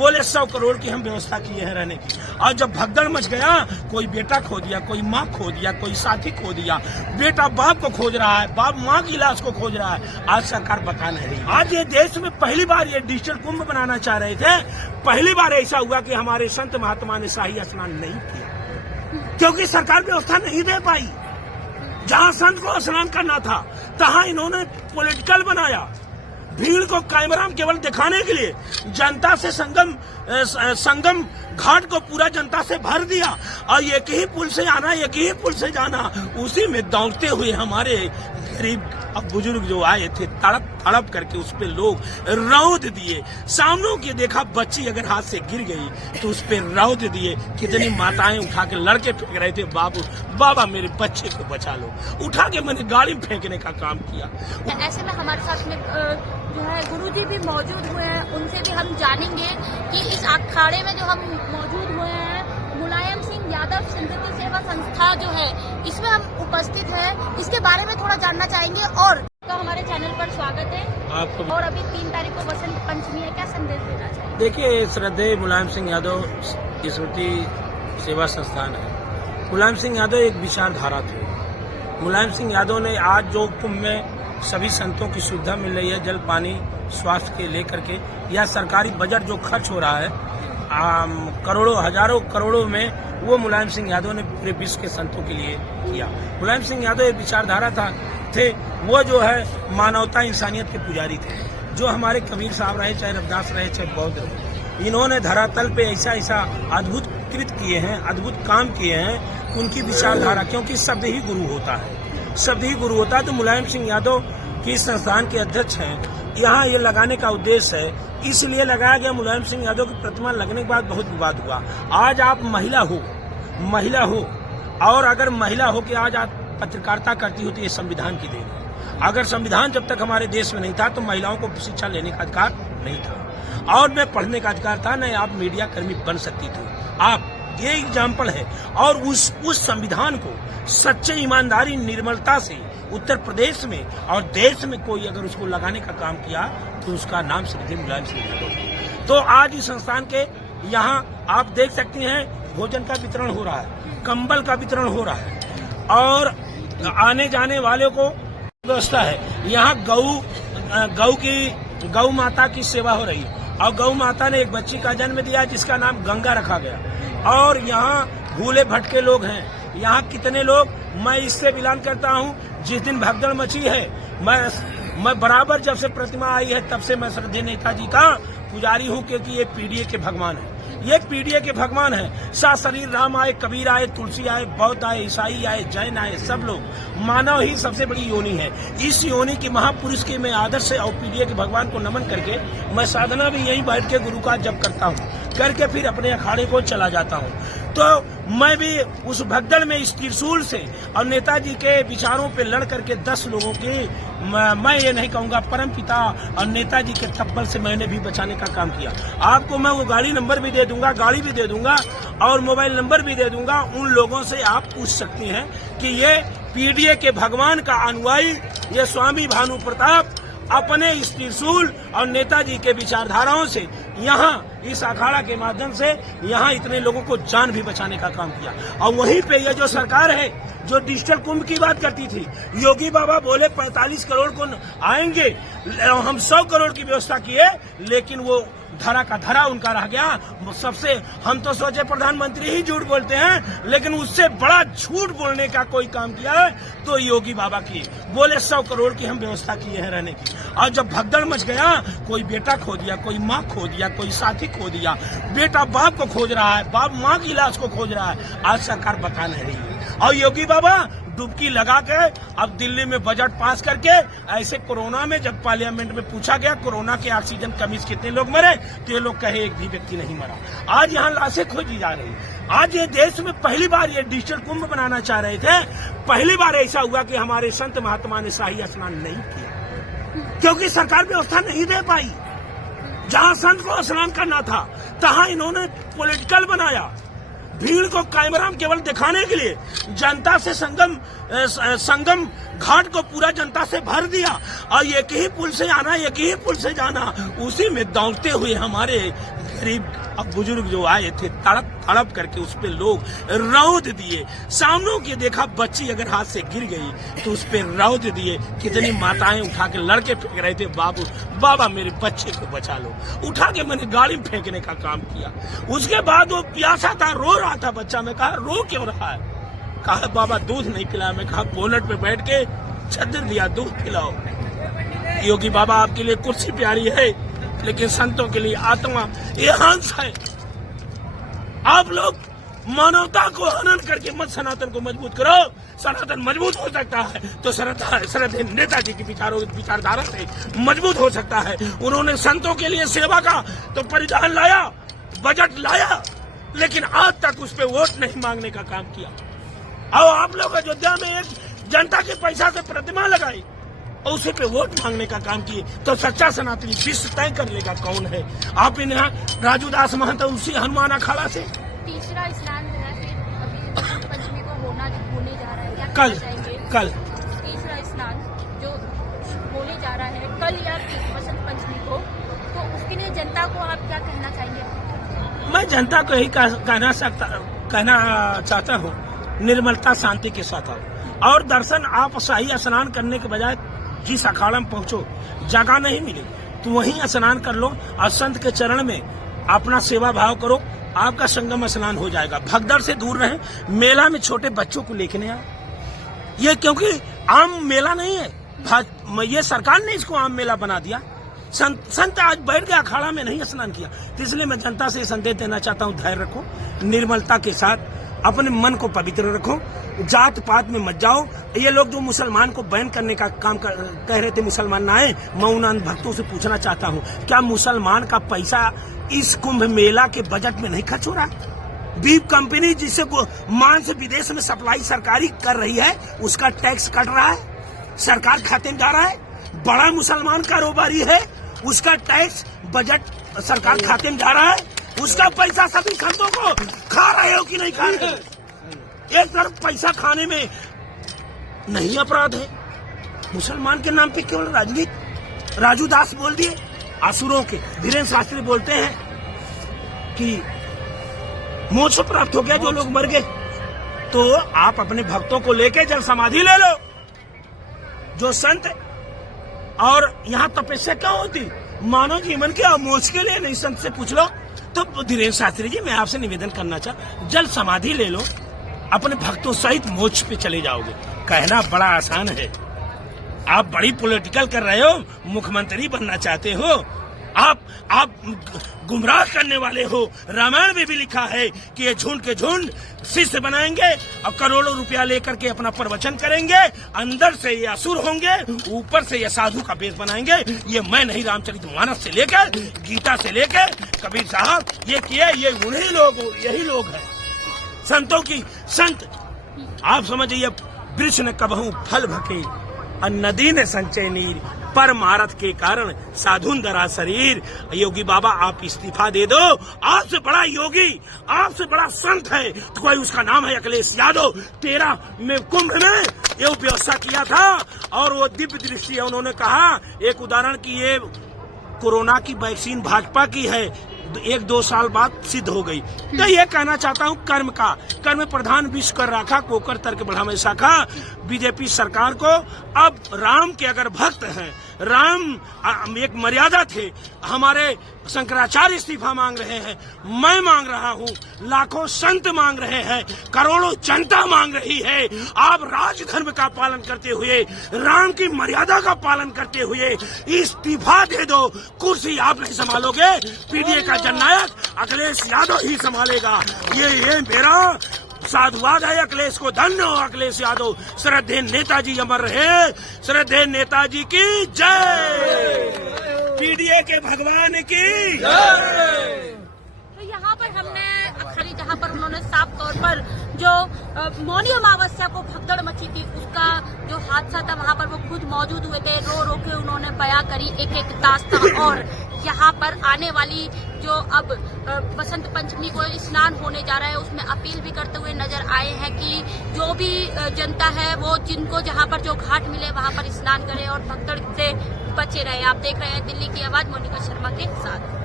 बोले 100 करोड़ की हम व्यवस्था किए हैं रहने की। और जब भगदड़ मच गया, कोई बेटा खो दिया, कोई माँ खो दिया, कोई साथी खो दिया, बेटा बाप को खोज रहा है, बाप माँ की लाश को खोज रहा है। आज सरकार बता नहीं रही। आज ये देश में पहली बार ये डिजिटल कुंभ बनाना चाह रहे थे। पहली बार ऐसा हुआ कि हमारे संत महात्मा ने शाही स्नान नहीं किया, क्योंकि सरकार व्यवस्था नहीं दे पाई। जहां संत को स्नान करना था, तहां इन्होंने पॉलिटिकल बनाया। भीड़ को कैमरा में केवल दिखाने के लिए जनता से संगम घाट को पूरा जनता से भर दिया। और एक ही पुल से आना, एक ही पुल से जाना, उसी में दौड़ते हुए हमारे गरीब अब बुजुर्ग जो आए थे, तड़प तड़प करके उस पे लोग रौद दिए। सामने के देखा बच्ची अगर हाथ से गिर गई तो उस पे रौद दिए। कितनी माताएं उठा के लड़के फेंक रहे थे, बाबू बाबा मेरे बच्चे को बचा लो, उठा के मैंने गाड़ी में फेंकने का काम किया। ऐसे में हमारे साथ में जो है गुरुजी भी मौजूद हुए हैं, उनसे भी हम जानेंगे कि इस अखाड़े में जो हम मौजूद हुए हैं, मुलायम सिंह यादव संस्कृति सेवा संस्था जो है, इसमें हम उपस्थित हैं, इसके बारे में थोड़ा जानना चाहेंगे। और तो हमारे चैनल पर स्वागत है आपको। और अभी 3 तारीख को बसंत पंचमी है, क्या संदेश देना चाहिए? देखिए, श्रद्धेय मुलायम सिंह यादव स्मृति सेवा संस्थान है। मुलायम सिंह यादव एक विचारधारा थे। मुलायम सिंह यादव ने आज जो कुंभ में सभी संतों की सुविधा मिल रही है, जल पानी स्वास्थ्य के लेकर के, या सरकारी बजट जो खर्च हो रहा है करोड़ों हजारों करोड़ों में, वो मुलायम सिंह यादव ने पूरे विश्व के संतों के लिए किया। मुलायम सिंह यादव एक विचारधारा थे। वो जो है मानवता इंसानियत के पुजारी थे। जो हमारे कबीर साहब रहे, चाहे रविदास रहे, चाहे बौद्ध रहे, इन्होंने धरातल पे ऐसा अद्भुत कृत किए हैं, अद्भुत काम किए हैं। उनकी विचारधारा, क्योंकि शब्द ही गुरु होता है, शब्द ही गुरु होता है। तो मुलायम सिंह यादव की संस्थान के अध्यक्ष हैं। यहाँ ये लगाने का उद्देश्य है, इसलिए लगाया गया। मुलायम सिंह यादव की प्रतिमा लगने के बाद बहुत विवाद हुआ। आज आप महिला हो और अगर महिला हो कि आज आप पत्रकारिता करती हो, तो ये संविधान की देन है। अगर संविधान जब तक हमारे देश में नहीं था, तो महिलाओं को शिक्षा लेने का अधिकार नहीं था, और न पढ़ने का अधिकार था, न आप मीडिया कर्मी बन सकती थी। आप ये एग्जाम्पल है। और उस संविधान को सच्चे ईमानदारी निर्मलता से उत्तर प्रदेश में और देश में कोई अगर उसको लगाने का काम किया, तो उसका नाम श्री मुलायम सिंह यादव। तो आज इस संस्थान के यहाँ आप देख सकती हैं, भोजन का वितरण हो रहा है, कंबल का वितरण हो रहा है, और आने जाने वालों को व्यवस्था है। यहाँ गौ माता की सेवा हो रही है, और गौ माता ने एक बच्ची का जन्म दिया जिसका नाम गंगा रखा गया। और यहाँ भूले भटके लोग हैं। यहाँ कितने लोग, मैं इससे बिलान करता हूँ, जिस दिन भगदड़ मची है, मैं बराबर जब से प्रतिमा आई है तब से मैं श्रद्धेय नेताजी का पुजारी हूँ, क्योंकि ये पीडीए के भगवान है। ये पीडीए के भगवान है। सात शरीर राम आए, कबीर आए, तुलसी आए, बौद्ध आए, ईसाई आए, जैन आए, सब लोग। मानव ही सबसे बड़ी योनि है। इस योनि की महापुरुष के मैं आदर से और पीडीए के भगवान को नमन करके मैं साधना भी यहीं बैठ के गुरु का जप करता हूँ, करके फिर अपने अखाड़े को चला जाता हूँ। तो मैं भी उस भगदड़ में इस त्रिशूल से और नेताजी के विचारों पे लड़ करके 10 लोगों की, मैं ये नहीं कहूँगा, परम पिता और नेताजी के तब्बल से मैंने भी बचाने का काम किया। आपको मैं वो गाड़ी नंबर भी दे दूंगा, गाड़ी भी दे दूंगा, और मोबाइल नंबर भी दे दूंगा। उन लोगों से आप पूछ सकती हैं कि ये पीडीए के भगवान का अनुयायी, ये स्वामी भानु प्रताप अपने इस त्रिशूल और नेताजी के विचारधाराओं से यहाँ इस अखाड़ा के माध्यम से यहाँ इतने लोगों को जान भी बचाने का काम किया। और वहीं पे ये जो सरकार है, जो डिजिटल कुंभ की बात करती थी, योगी बाबा बोले 45 करोड़ को आएंगे, हम 100 करोड़ की व्यवस्था किए, लेकिन वो धरा का धरा उनका रह गया। सबसे हम तो सोचे प्रधानमंत्री ही झूठ बोलते हैं, लेकिन उससे बड़ा झूठ बोलने का कोई काम किया है तो योगी बाबा की। बोले 100 करोड़ की हम व्यवस्था किए हैं रहने की। और जब भगदड़ मच गया, कोई बेटा खो दिया, कोई माँ खो दिया, कोई साथी खो दिया, बेटा बाप को खोज रहा है, बाप माँ की लाश को खोज रहा है। आज सरकार बता नहीं रही है। और योगी बाबा डुबकी लगा के अब दिल्ली में बजट पास करके, ऐसे कोरोना में जब पार्लियामेंट में पूछा गया कोरोना के ऑक्सीजन कमी से कितने लोग मरे, तो ये लोग कहे एक भी व्यक्ति नहीं मरा। आज यहाँ लाशें खोजी जा रही। आज ये देश में पहली बार ये डिजिटल कुंभ बनाना चाह रहे थे। पहली बार ऐसा हुआ कि हमारे संत महात्मा ने शाही स्नान नहीं किया, क्योंकि सरकार व्यवस्था नहीं दे पाई। जहां संत को स्नान करना था, तहां इन्होंने पॉलिटिकल बनाया। भीड़ को कैमरा में केवल दिखाने के लिए जनता से संगम घाट को पूरा जनता से भर दिया। और एक ही पुल से आना, एक ही पुल से जाना, उसी में दौड़ते हुए हमारे गरीब अब बुजुर्ग जो आए थे तड़प तड़प करके उस पे लोग रौद दिए। सामने के देखा बच्ची अगर हाथ से गिर गई तो उस पे रौद दिए। कितनी माताएं उठा के लड़के फेंक रहे थे, बाबू बाबा मेरे बच्चे को बचा लो। उठा के मैंने गाड़ी में फेंकने का काम किया। उसके बाद वो प्यासा था, रो रहा था बच्चा। मैं कहा रो क्यों रहा है? कहा बाबा दूध नहीं पिलाया। मैं कहा बोनट पे बैठ के चादर दिया, दूध पिलाओ। योगी बाबा आपके लिए कुर्सी प्यारी है, लेकिन संतों के लिए आत्मा ये हंस है। आप लोग मानवता को हनन करके मत सनातन को मजबूत करो। सनातन मजबूत हो सकता है तो श्रद्धेय नेताजी की विचारधारा से मजबूत हो सकता है। उन्होंने संतों के लिए सेवा का तो परिधान लाया, बजट लाया, लेकिन आज तक उस पर वोट नहीं मांगने का काम किया। और आप लोग अयोध्या में एक जनता के पैसा से प्रतिमा लगाई और उसी पे वोट मांगने का काम किए, तो सच्चा सनातनी विश्व तय कर लेगा कौन है। आप इन्हें राजू दास महंत उसी हनुमान अखाड़ा से तीसरा स्नान जो है फिर अभी बसंत पंचमी को होने जा रहा है, क्या कल कहना चाहेंगे? कल तीसरा स्नान जो होने जा रहा है कल या बसंत पंचमी को, तो उसके लिए जनता को आप क्या कहना चाहेंगे? मैं जनता को यही कहना चाहता हूँ, निर्मलता शांति के साथ आओ और दर्शन आप शाही स्नान करने के बजाय जिस अखाड़ा में पहुंचो जगह नहीं मिली तो वहीं स्नान कर लो और संत के चरण में अपना सेवा भाव करो। आपका संगम स्नान हो जाएगा। भगदड़ से दूर रहें। मेला में छोटे बच्चों को लेकर आए, ये क्योंकि आम मेला नहीं है, ये सरकार ने इसको आम मेला बना दिया। संत आज बैठ के अखाड़ा में नहीं स्नान किया, तो इसलिए मैं जनता से संदेश देना चाहता हूँ, धैर्य रखो, निर्मलता के साथ अपने मन को पवित्र रखो, जात पात में मत जाओ। ये लोग जो मुसलमान को बैन करने का काम कह रहे थे, मुसलमान ना आए, मैं उन भक्तों से पूछना चाहता हूँ, क्या मुसलमान का पैसा इस कुंभ मेला के बजट में नहीं खर्च हो रहा? बीफ कंपनी जिससे मांस विदेश में सप्लाई सरकारी कर रही है, उसका टैक्स कट रहा है, सरकार खाते में जा रहा है। बड़ा मुसलमान कारोबारी है, उसका टैक्स बजट सरकार खाते में जा रहा है, उसका पैसा सभी संतों को खा रहे हो कि नहीं खा रहे? एक तरफ पैसा खाने में नहीं अपराध है, मुसलमान के नाम पे केवल राजनीति। राजू दास बोल दिए असुरों के, धीरेन्द्र शास्त्री बोलते हैं कि मोक्ष प्राप्त हो गया जो लोग मर गए। तो आप अपने भक्तों को लेके जल समाधि ले लो। जो संत और यहाँ तपस्या क्या होती, मानव जीवन के मोक्ष के लिए नहीं, संत से पूछ लो। तो धीरेन्द्र शास्त्री जी मैं आपसे निवेदन करना जल समाधि ले लो, अपने भक्तों सहित मोक्ष पे चले जाओगे। कहना बड़ा आसान है, आप बड़ी पॉलिटिकल कर रहे हो, मुख्यमंत्री बनना चाहते हो, आप गुमराह करने वाले हो। रामायण में भी लिखा है कि ये झुंड के झुंड शिष्य बनाएंगे और करोड़ों रुपया लेकर के अपना प्रवचन करेंगे। अंदर से ये असुर होंगे, ऊपर से ये साधु का बेस बनाएंगे। ये मैं नहीं, रामचरितमानस से लेकर गीता से लेकर कबीर साहब ये किए, ये उन्हीं लोग, यही लोग हैं संतों की संत। आप समझिए, वृक्ष न कबहू फल भके और नदी ने संचय नीर, परमारथ के कारण साधुन दरा शरीर। योगी बाबा आप इस्तीफा दे दो। आपसे बड़ा योगी, आपसे बड़ा संत है तो कोई, उसका नाम है अखिलेश यादव। 13 में कुंभ में ये व्यवस्था किया था और वो दिव्य दृष्टि है। उन्होंने कहा एक उदाहरण की ये कोरोना की वैक्सीन भाजपा की है, 1-2 साल बाद सिद्ध हो गई। तो ये कहना चाहता हूँ, कर्म प्रधान विश्व कर राखा, कोकर तर्क बढ़ावे शाखा। बीजेपी सरकार को अब राम के अगर भक्त हैं, राम एक मर्यादा थे, हमारे शंकराचार्य इस्तीफा मांग रहे हैं, मैं मांग रहा हूँ, लाखों संत मांग रहे हैं, करोड़ों जनता मांग रही है। आप राजधर्म का पालन करते हुए, राम की मर्यादा का पालन करते हुए इस्तीफा दे दो। कुर्सी आप नहीं संभालोगे, पीडीए का जननायक अखिलेश यादव ही संभालेगा। ये मेरा साधुवाद है अखिलेश को। धन्य हो अखिलेश यादव। श्रद्धेय नेताजी अमर रहे। श्रद्धेय नेताजी की जय। पीडीए के भगवान की जय। तो यहाँ पर हमने खाली जहाँ पर उन्होंने साफ तौर पर जो मौनी अमावस्या को भगदड़ मची थी उसका जो हादसा था, वहाँ पर वो खुद मौजूद हुए थे। रो रो के उन्होंने बयां करी एक दास्तां। और यहाँ पर आने वाली जो अब बसंत पंचमी को स्नान होने जा रहा है, उसमें अपील भी करते हुए नजर आए हैं कि जो भी जनता है वो जिनको जहाँ पर जो घाट मिले वहाँ पर स्नान करे और भगदड़ से बचे रहे। आप देख रहे हैं दिल्ली की आवाज मोनिका शर्मा के साथ।